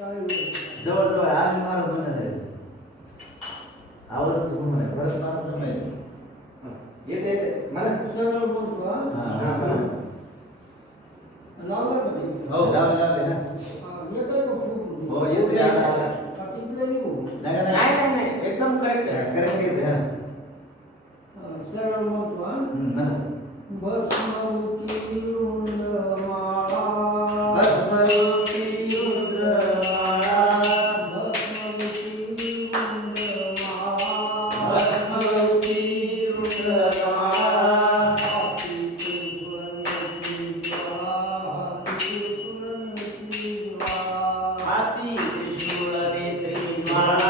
जवळजवळ आर्मी महाराज म्हणत आहे आवाजच म्हणून आहे परत महाराज माहिती. येते येते. मला पुस्तकाला बोलतो हो. लावलं लावले ना. हो येते नाही my